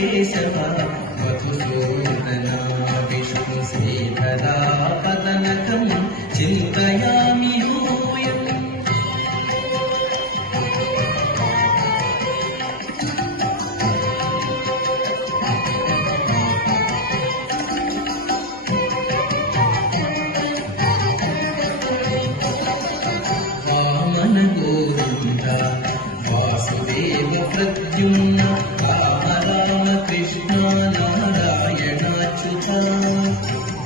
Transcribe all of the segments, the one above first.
केशव मधुसूदन विष्णु श्रीधरा पदनकं चिन्तयामि यूयम् वामन गोविन्द वासुदेव प्रद्युम्न राम राम कृष्ण नारायणाच्युत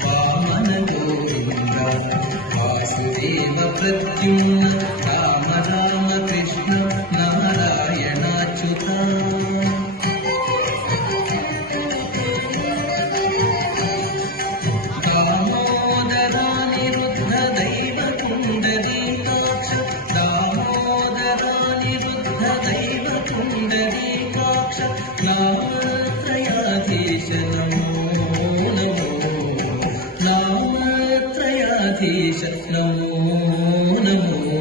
वामन गोविन्द वासुदेव प्रद्युम्न राम राम कृष्ण नारायणाच्युत दामोदरानिरुद्ध दैव पुण्डरीकाक्ष दामोदरानिरुद्ध दैव पुण्डरीकाक्ष नामत्रयाधीश नमो नमो नामत्रयाधीश नमो नमो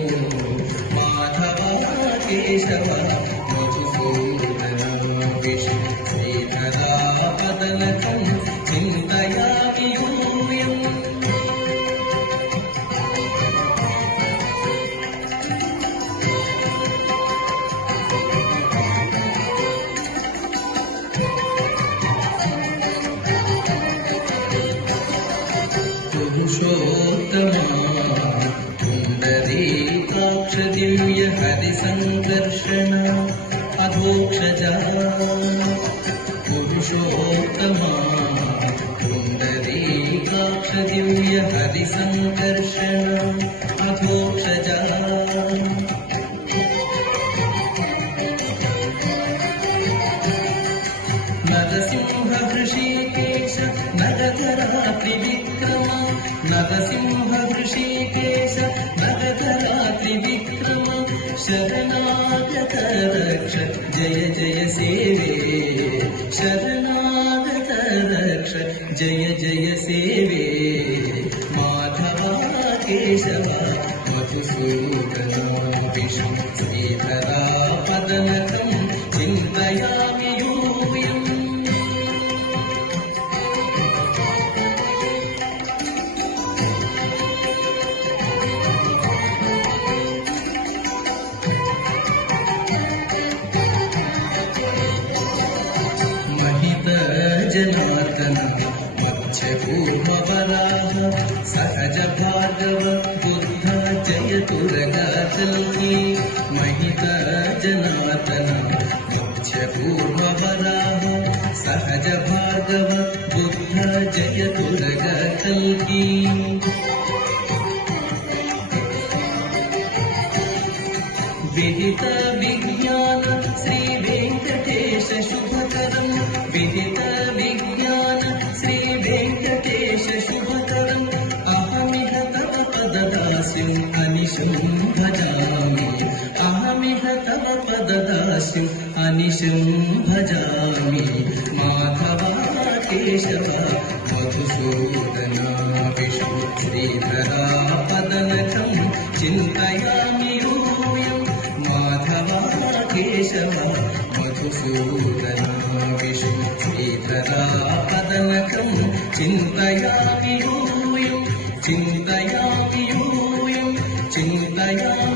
माधवा केशव मधुसूदन विष्णु श्रीधरा पदनकं चिन्तयामि यूयम् पुरुषोत्तमा पुण्डरीकाक्ष दिव्य हरिसङ्कर्षण अधोक्षजा पुरुषोत्तमा पुण्डरीकाक्ष दिव्य हरिसङ्कर्षण अधोक्षजा नरसिंह ऋषिकेश नगधरा त्रिविक्रम नरसिंह ऋषिकेश नगधरा त्रिविक्रम शरणागत रक्ष जय जय सेवे शरणागत रक्ष जय जय सेवे माधवा केशव मधुसूदन विष्णु श्रीधरा पदनकं चिन्तयामि यूयम् जनार्दन मत्स्यकूर्मवराह सहज भार्गव बुद्ध जय तुरगातल्की महित जनार्दन मत्स्यकूर्मवराह सहज भार्गव बुद्ध जय तुरगातल्की विदित विज्ञान श्री वेंकटेश शुभकरं विदित विज्ञान श्री वेंकटेश शुभकरं अहमिह तव पददास्यम् अनिशं भजामि अहमिह तव पददास्यम् अनिशं भजामि माधवा केशव मधुसूदन विष्णु श्रीधरा पदनकं चिन्तयामि यूयम् माधवा केशव मधुसूदन विष्णु श्रीधरा पदनकं चिन्तयामि यूयम् चिन्तयामि यूयम् चिन्तयामि